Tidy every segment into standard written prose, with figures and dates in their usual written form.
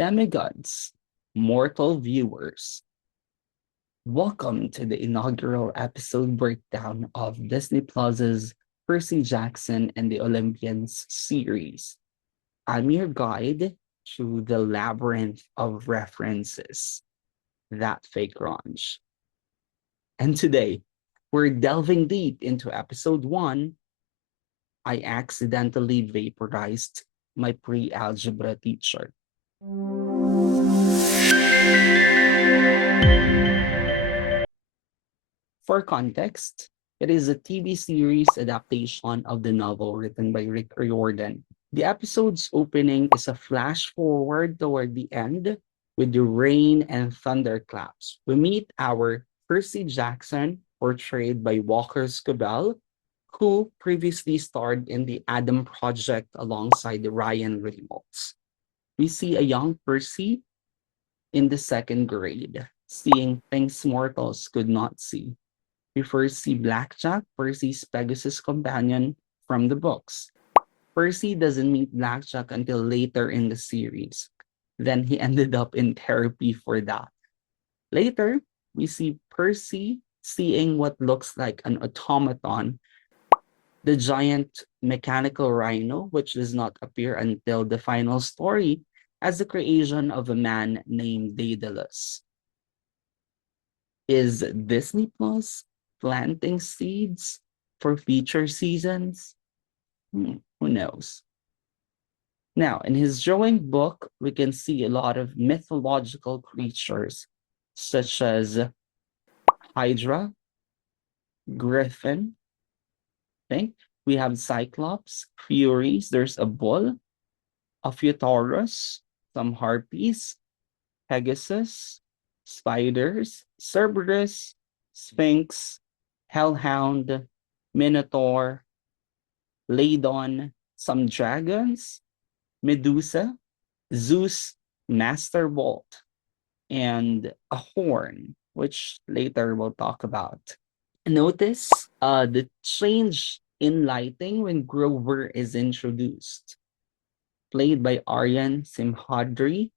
Demigods, mortal viewers, welcome to the inaugural episode breakdown of Disney Plus's Percy Jackson and the Olympians series. I'm your guide through the labyrinth of references, that fake ranch. And today, we're delving deep into episode 1. I accidentally vaporized my pre algebra teacher. For context, it is a TV series adaptation of the novel written by Rick Riordan. The episode's opening is a flash forward toward the end with the rain and thunderclaps. We meet our Percy Jackson, portrayed by Walker Scobell, who previously starred in the Adam Project alongside Ryan Reynolds. We see a young Percy in the second grade, seeing things mortals could not see. We first see Blackjack, Percy's Pegasus companion from the books. Percy doesn't meet Blackjack until later in the series. Then he ended up in therapy for that. Later, we see Percy seeing what looks like an automaton, the giant mechanical rhino, which does not appear until the final story as the creation of a man named Daedalus. Is Disney Plus planting seeds for future seasons? Who knows? Now, in his drawing book, we can see a lot of mythological creatures such as Hydra, Griffin, I think. We have Cyclops, Furies, there's a bull, a few Taurus, some harpies, Pegasus, spiders, Cerberus, Sphinx, Hellhound, Minotaur, Ladon, some dragons, Medusa, Zeus, Master Bolt, and a horn, which later we'll talk about. Notice the change in lighting when Grover is introduced. Played by Aryan Simhadri,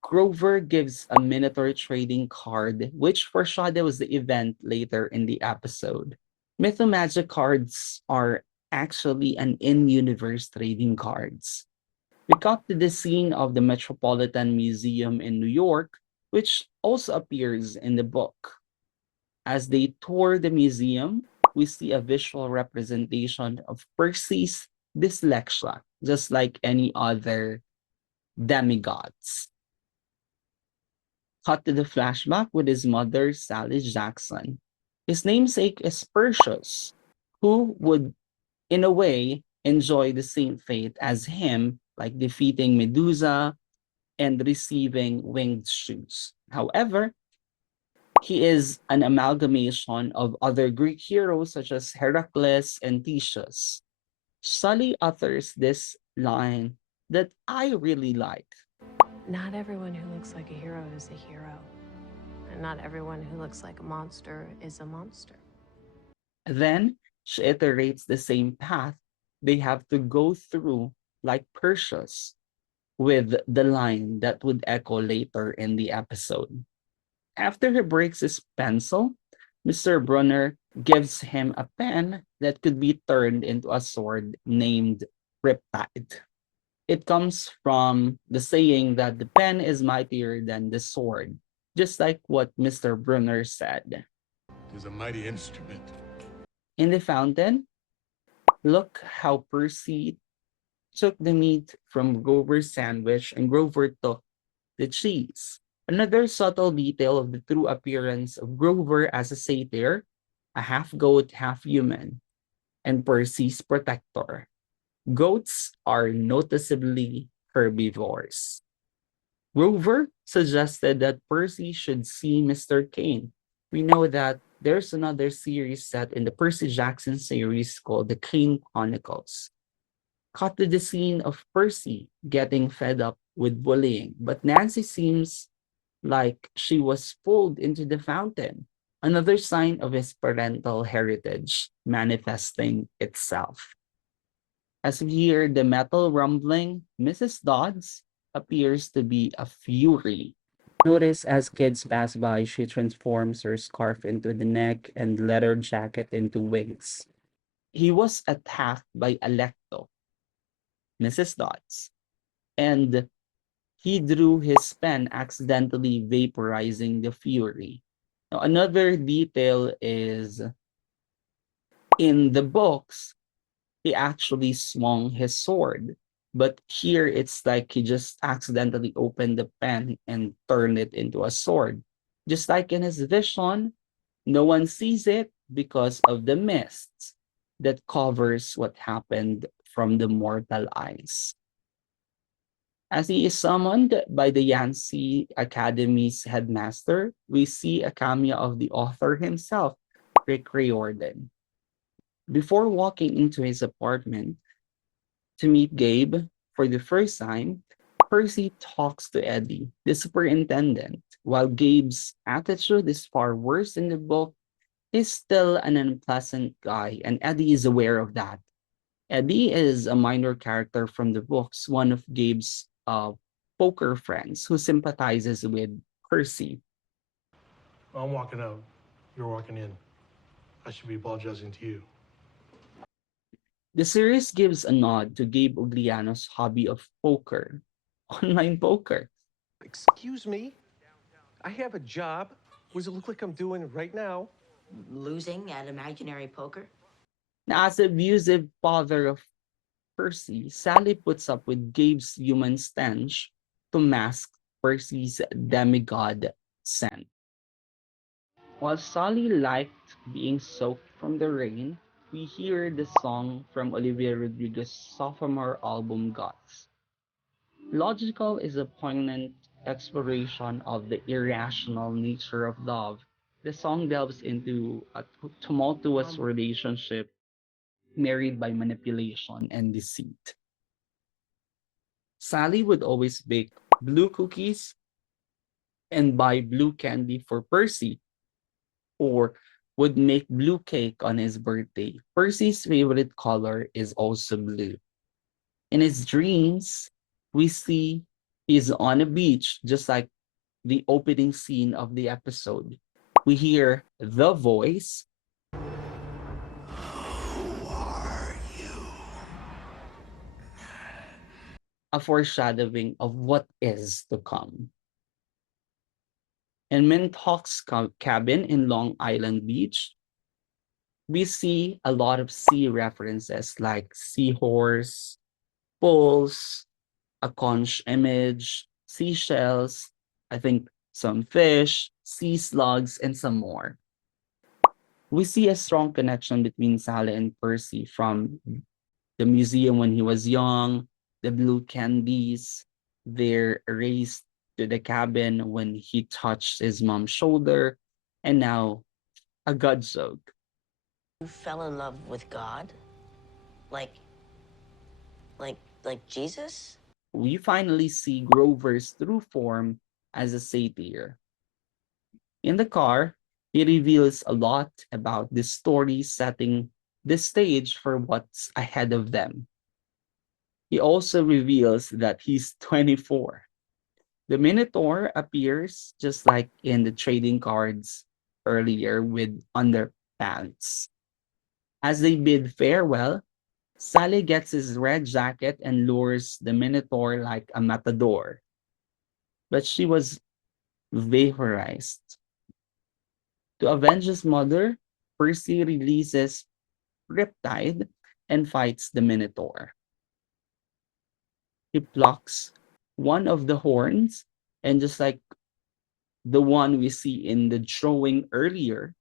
Grover gives a Minotaur trading card, which foreshadows the event later in the episode. Mythomagic cards are actually an in-universe trading cards. We cut to the scene of the Metropolitan Museum in New York, which also appears in the book. As they tour the museum, we see a visual representation of Percy's dyslexia, just like any other demigods. Cut to the flashback with his mother, Sally Jackson. His namesake is Perseus, who would, in a way, enjoy the same fate as him, like defeating Medusa and receiving winged shoes. However, he is an amalgamation of other Greek heroes such as Heracles and Theseus. Sully utters this line that I really like. Not everyone who looks like a hero is a hero. And not everyone who looks like a monster is a monster. Then she iterates the same path they have to go through, like Perseus, with the line that would echo later in the episode. After he breaks his pencil, Mr. Brunner gives him a pen that could be turned into a sword named Riptide. It comes from the saying that the pen is mightier than the sword, just like what Mr. Brunner said. It is a mighty instrument. In the fountain, look how Percy took the meat from Grover's sandwich and Grover took the cheese. Another subtle detail of the true appearance of Grover as a satyr, a half goat, half human, and Percy's protector. Goats are noticeably herbivores. Grover suggested that Percy should see Mr. Kane. We know that there's another series set in the Percy Jackson series called The Kane Chronicles. Cut to the scene of Percy getting fed up with bullying, but Nancy seems like she was pulled into the fountain, another sign of his parental heritage manifesting itself. As we hear the metal rumbling, Mrs. Dodds appears to be a fury. Notice as kids pass by, she transforms her scarf into the neck and leather jacket into wings. He was attacked by Alecto, Mrs. Dodds, and he drew his pen, accidentally vaporizing the fury. Now, another detail is in the books, he actually swung his sword. But here it's like he just accidentally opened the pen and turned it into a sword. Just like in his vision, no one sees it because of the mist that covers what happened from the mortal eyes. As he is summoned by the Yanxi Academy's headmaster, we see a cameo of the author himself, Rick Riordan. Before walking into his apartment to meet Gabe for the first time, Percy talks to Eddie, the superintendent. While Gabe's attitude is far worse in the book, he's still an unpleasant guy, and Eddie is aware of that. Eddie is a minor character from the books, one of Gabe's poker friends who sympathizes with Percy. I'm walking out. You're walking in. I should be apologizing to you. The series gives a nod to Gabe Ugliano's hobby of poker, online poker. Excuse me? I have a job. What does it look like I'm doing right now? Losing at imaginary poker? Now, as the abusive father of Percy, Sally puts up with Gabe's human stench to mask Percy's demigod scent. While Sally liked being soaked from the rain, we hear the song from Olivia Rodrigo's sophomore album Guts. Logical is a poignant exploration of the irrational nature of love. The song delves into a tumultuous relationship married by manipulation and deceit. Sally would always bake blue cookies and buy blue candy for Percy, or would make blue cake on his birthday. Percy's favorite color is also blue. In his dreams, we see he's on a beach, just like the opening scene of the episode. We hear the voice, a foreshadowing of what is to come. In Mintox's cabin in Long Island Beach, we see a lot of sea references like seahorse, poles, a conch image, seashells, I think some fish, sea slugs, and some more. We see a strong connection between Sally and Percy from the museum when he was young, the blue candies, their race to the cabin when he touched his mom's shoulder, and now a God joke. You fell in love with God? Like, like, like Jesus? We finally see Grover's true form as a satyr. In the car, he reveals a lot about the story setting the stage for what's ahead of them. He also reveals that he's 24. The Minotaur appears just like in the trading cards earlier with underpants. As they bid farewell, Sally gets his red jacket and lures the Minotaur like a matador. But she was vaporized. To avenge his mother, Percy releases Riptide and fights the Minotaur. He plucks one of the horns, and just like the one we see in the drawing earlier,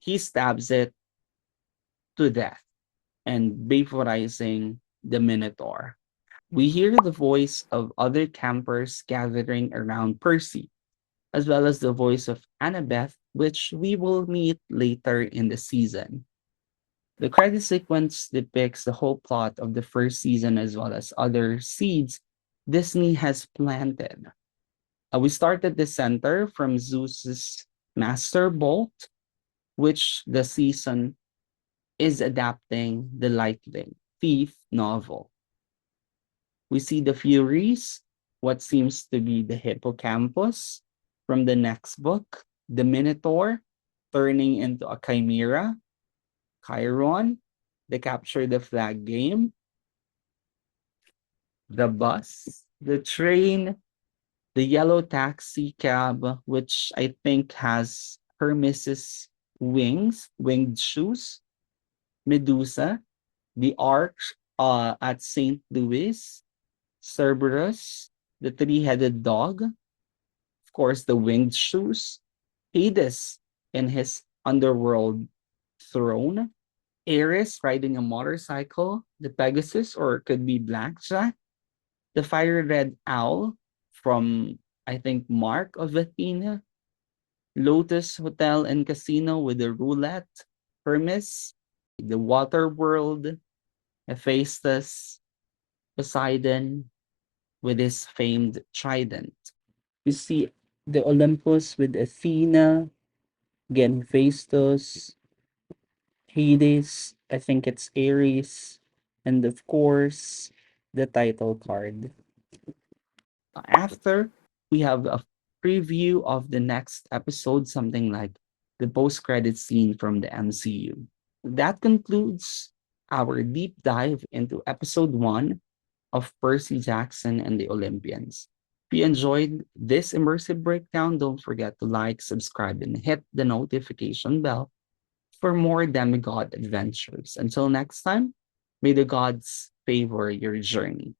he stabs it to death and vaporizing the Minotaur. We hear the voice of other campers gathering around Percy, as well as the voice of Annabeth, which we will meet later in the season. The credit sequence depicts the whole plot of the first season as well as other seeds Disney has planted. We start at the center from Zeus's Master Bolt, which the season is adapting the Lightning Thief novel. We see the Furies, what seems to be the hippocampus from the next book, the Minotaur turning into a chimera, Chiron, the capture the flag game, the bus, the train, the yellow taxi cab, which I think has Hermes's winged shoes, Medusa, the arch at St. Louis, Cerberus, the three-headed dog, of course, the winged shoes, Hades in his underworld throne, Ares riding a motorcycle, the Pegasus, or it could be Blackjack, the fiery red owl from, I think, Mark of Athena, Lotus Hotel and Casino with the roulette, Hermes, the water world, Hephaestus, Poseidon with his famed trident. You see the Olympus with Athena, again Hephaestus, Hades, I think it's Ares, and of course the title card. After, we have a preview of the next episode, something like the post-credit scene from the MCU. That concludes our deep dive into episode 1 of Percy Jackson and the Olympians. If you enjoyed this immersive breakdown, don't forget to like, subscribe, and hit the notification bell for more demigod adventures. Until next time, may the gods favor your journey.